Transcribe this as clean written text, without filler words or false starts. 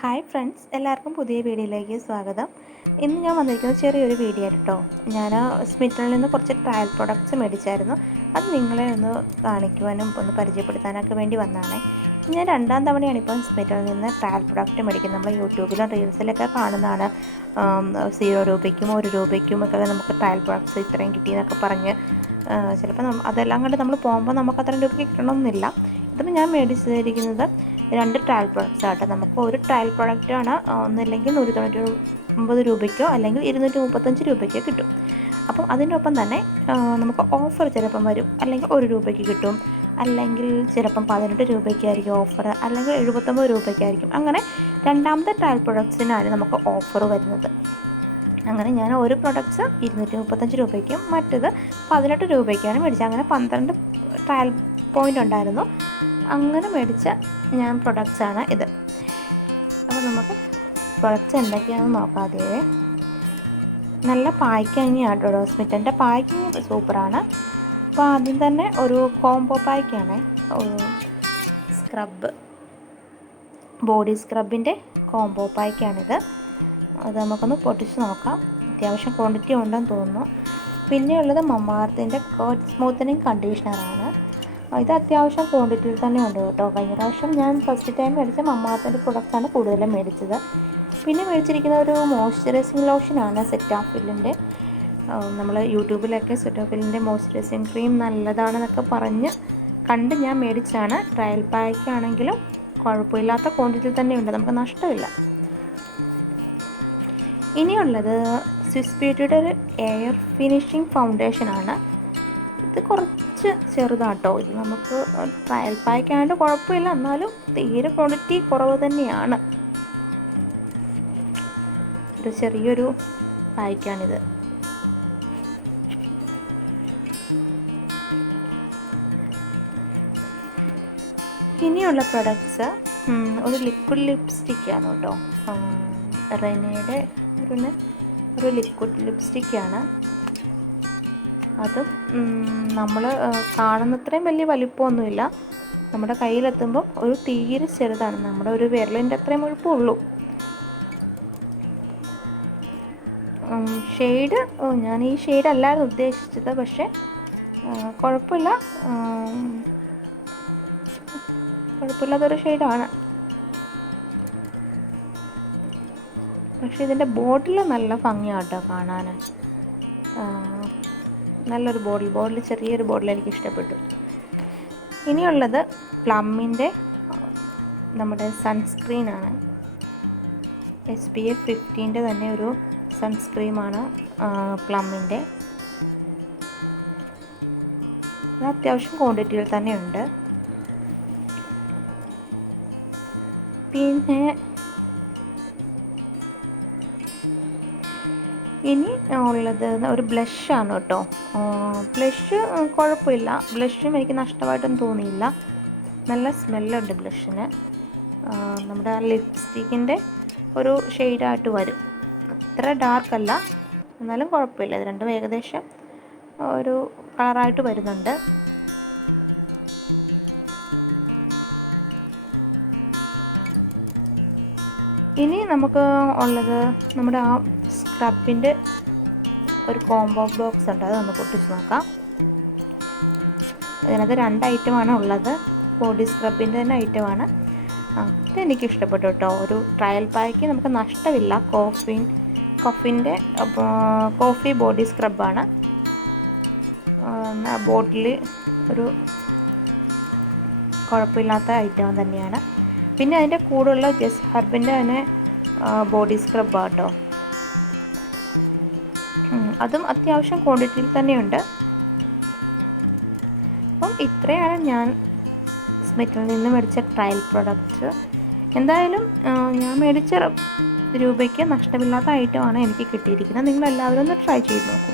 Hi friends, എല്ലാവർക്കും പുതിയ വീഡിയോയിലേക്ക് സ്വാഗതം. ഇന്ന് ഞാൻ വന്നിരിക്കുന്നത് ചെറിയൊരു വീഡിയോ കേട്ടോ. ഞാൻ സ്മിറ്റനിൽ നിന്ന് കുറച്ച് ട്രയൽ പ്രൊഡക്ട്സ് മേടിച്ചായിരുന്നു. അത് നിങ്ങളെ ഒന്ന് കാണിക്കുവാനും ഒന്ന് പരിചയപ്പെടുത്താനൊക്കെ വേണ്ടി വന്നതാണ്. ഞാൻ രണ്ടാം തവണയാണ് ഇപ്പം സ്മിറ്റനിൽ നിന്ന് ട്രയൽ പ്രൊഡക്റ്റ് മേടിക്കുന്നത്. നമ്മൾ യൂട്യൂബിലും റീൽസിലൊക്കെ കാണുന്നതാണ്. 0 രൂപയ്ക്കും 1 രൂപയ്ക്കും ഒക്കെ നമുക്ക് ട്രയൽ പ്രൊഡക്ട്സ് ഇത്രയും കിട്ടിയെന്നൊക്കെ പറഞ്ഞ് ചിലപ്പോൾ അതെല്ലാം കണ്ട് നമ്മൾ പോകുമ്പോൾ നമുക്ക് അത്രയും രൂപയ്ക്ക് കിട്ടണമെന്നില്ല. ഇതിപ്പോൾ ഞാൻ മേടിച്ചിരിക്കുന്നത് 2 ട്രയൽ പ്രൊഡക്ട്സ് ആട്ടെ. നമുക്ക് ഒരു ട്രയൽ പ്രൊഡക്റ്റാണ് ഒന്നില്ലെങ്കിൽ 199 രൂപയ്ക്കോ അല്ലെങ്കിൽ 235 രൂപയ്ക്കോ കിട്ടും. അപ്പം അതിനൊപ്പം തന്നെ നമുക്ക് ഓഫർ ചിലപ്പം വരും. അല്ലെങ്കിൽ 1 രൂപയ്ക്ക് കിട്ടും, അല്ലെങ്കിൽ ചിലപ്പം 18 രൂപയ്ക്കായിരിക്കും ഓഫർ, അല്ലെങ്കിൽ 79 രൂപയ്ക്കായിരിക്കും. അങ്ങനെ രണ്ടാമത്തെ ട്രയൽ പ്രൊഡക്ട്സിനാണ് നമുക്ക് ഓഫർ വരുന്നത്. അങ്ങനെ ഞാൻ ഒരു പ്രൊഡക്ട്സ് 235 രൂപയ്ക്കും മറ്റത് 18 രൂപയ്ക്കാണ് മേടിച്ചത്. അങ്ങനെ 12 ട്രയൽ പോയിൻ്റ് ഉണ്ടായിരുന്നു. അങ്ങനെ മേടിച്ച ഞാൻ പ്രൊഡക്ട്സാണ് ഇത്. അപ്പോൾ നമുക്ക് പ്രൊഡക്ട്സ് എന്തൊക്കെയാണെന്ന് നോക്കാതെ. നല്ല പാക്കിങ് ആട്ടോ. സ്മിറ്റൻ്റെ പാക്കിങ് സൂപ്പറാണ്. അപ്പോൾ ആദ്യം തന്നെ ഒരു കോംബോ പാക്കാണ്. ബോഡി സ്ക്രബിൻ്റെ കോംബോ പാക്കാണിത്. അത് നമുക്കൊന്ന് പൊട്ടിച്ച് നോക്കാം. അത്യാവശ്യം ക്വാണ്ടിറ്റി ഉണ്ടെന്ന് തോന്നുന്നു. പിന്നെയുള്ളത് മമ്മാർത്തിൻ്റെ സ്മൂത്തനിങ് കണ്ടീഷണറാണ്. ഇത് അത്യാവശ്യം ക്വാണ്ടിറ്റിയിൽ തന്നെ ഉണ്ട് കേട്ടോ. കഴിഞ്ഞ പ്രാവശ്യം ഞാൻ ഫസ്റ്റ് ടൈം മേടിച്ച മമ്മാർത്തിൻ്റെ പ്രൊഡക്റ്റാണ് കൂടുതലും മേടിച്ചത്. പിന്നെ മേടിച്ചിരിക്കുന്ന ഒരു മോയ്സ്ചറൈസിങ് ലോഷനാണ് സെറ്റാഫിലിൻ്റെ. നമ്മൾ യൂട്യൂബിലൊക്കെ സെറ്റാഫിലിൻ്റെ മോയ്സ്ചറൈസിങ് ക്രീം നല്ലതാണെന്നൊക്കെ പറഞ്ഞ് കണ്ട് ഞാൻ മേടിച്ചാണ്. ട്രയൽ പാക്കാണെങ്കിലും കുഴപ്പമില്ലാത്ത ക്വാണ്ടിറ്റിയിൽ തന്നെ ഉണ്ട്, നമുക്ക് നഷ്ടമില്ല. ഇനിയുള്ളത് സ്വിസ് ബ്യൂട്ടിയുടെ ഒരു എയർ ഫിനിഷിംഗ് ഫൗണ്ടേഷനാണ്. ഇത് കുറച്ച് ചെറുതാട്ടോ. ഇത് നമുക്ക് ട്രയൽ പാക്കായിട്ട് കുഴപ്പമില്ല, എന്നാലും തീരെ ക്വാണ്ടിറ്റി കുറവ് തന്നെയാണ്. ഒരു ചെറിയൊരു പാക്കാണിത്. ഇനിയുള്ള പ്രൊഡക്ട്സ് ഒരു ലിക്വിഡ് ലിപ്സ്റ്റിക്കാണ് കേട്ടോ. റെനയുടെ ഒരു ലിക്വിഡ് ലിപ്സ്റ്റിക്കാണ്. അതും നമ്മൾ കാണുന്നത്രയും വലിയ വലിപ്പമൊന്നുമില്ല. നമ്മുടെ കയ്യിലെത്തുമ്പം ഒരു തീരെ ചെറുതാണ്. നമ്മുടെ ഒരു വിരലിൻ്റെ അത്രയും മുഴുപ്പുള്ളൂ. ഷെയ്ഡ് ഞാൻ ഈ ഷെയ്ഡ് അല്ലായിരുന്നു ഉദ്ദേശിച്ചത്, പക്ഷേ കുഴപ്പമില്ലാത്തൊരു ഷെയ്ഡാണ്. പക്ഷേ ഇതിൻ്റെ ബോട്ടിൽ നല്ല ഭംഗിയാട്ടോ കാണാൻ. നല്ലൊരു ബോട്ടിൽ ചെറിയൊരു ബോട്ടിൽ എനിക്ക് ഇഷ്ടപ്പെട്ടു. ഇനിയുള്ളത് പ്ലമ്മിൻ്റെ നമ്മുടെ സൺസ്ക്രീനാണ്. SPF 50 തന്നെ ഒരു സൺസ്ക്രീമാണ് പ്ലമ്മിൻ്റെ. അത് അത്യാവശ്യം ക്വാണ്ടിറ്റിയിൽ തന്നെ ഉണ്ട്. പിന്നെ ഇനി ഉള്ളത് ഒരു ബ്ലഷാണ് കേട്ടോ. ബ്ലഷ് കുഴപ്പമില്ല. ബ്ലഷും എനിക്ക് നഷ്ടമായിട്ടൊന്നും തോന്നിയില്ല. നല്ല സ്മെല്ലുണ്ട് ബ്ലഷിന്. നമ്മുടെ ആ ലിപ്സ്റ്റിക്കിൻ്റെ ഒരു ഷെയ്ഡായിട്ട് വരും. അത്ര ഡാർക്കല്ല, എന്നാലും കുഴപ്പമില്ല. ഇത് രണ്ടും ഏകദേശം ഒരു കളറായിട്ട് വരുന്നുണ്ട്. ഇനി നമുക്ക് ഉള്ളത് നമ്മുടെ ആ സ്ക്രബിൻ്റെ ഒരു കോംബോ ബോക്സ് ഉണ്ട്. അത് ഒന്ന് പൊട്ടിച്ച് നോക്കാം. ഇതിനകത്ത് 2 ഐറ്റമാണ് ഉള്ളത്. ബോഡി സ്ക്രബിൻ്റെ തന്നെ ഐറ്റമാണ്. ഇതെനിക്ക് ഇഷ്ടപ്പെട്ടു കേട്ടോ. ഒരു ട്രയൽ പാക്ക് നമുക്ക് നഷ്ടമില്ല. കോഫിൻ്റെ കോഫി ബോഡി സ്ക്രബാണ്. ബോട്ടിൽ ഒരു കുഴപ്പമില്ലാത്ത ഐറ്റം തന്നെയാണ്. പിന്നെ അതിൻ്റെ കൂടെയുള്ള ജസ് ഹെർബിൻ്റെ തന്നെ ബോഡി സ്ക്രബാണ് കേട്ടോ. അതും അത്യാവശ്യം ക്വാണ്ടിറ്റിയിൽ തന്നെയുണ്ട്. അപ്പം ഇത്രയാണ് ഞാൻ സ്മിറ്റനിൽ നിന്ന് മേടിച്ച ട്രയൽ പ്രൊഡക്ട്സ്. എന്തായാലും ഞാൻ മേടിച്ച രൂപയ്ക്ക് നഷ്ടമില്ലാത്ത ഐറ്റമാണ് എനിക്ക് കിട്ടിയിരിക്കുന്നത്. നിങ്ങളെല്ലാവരും ഒന്ന് ട്രൈ ചെയ്ത് നോക്കൂ.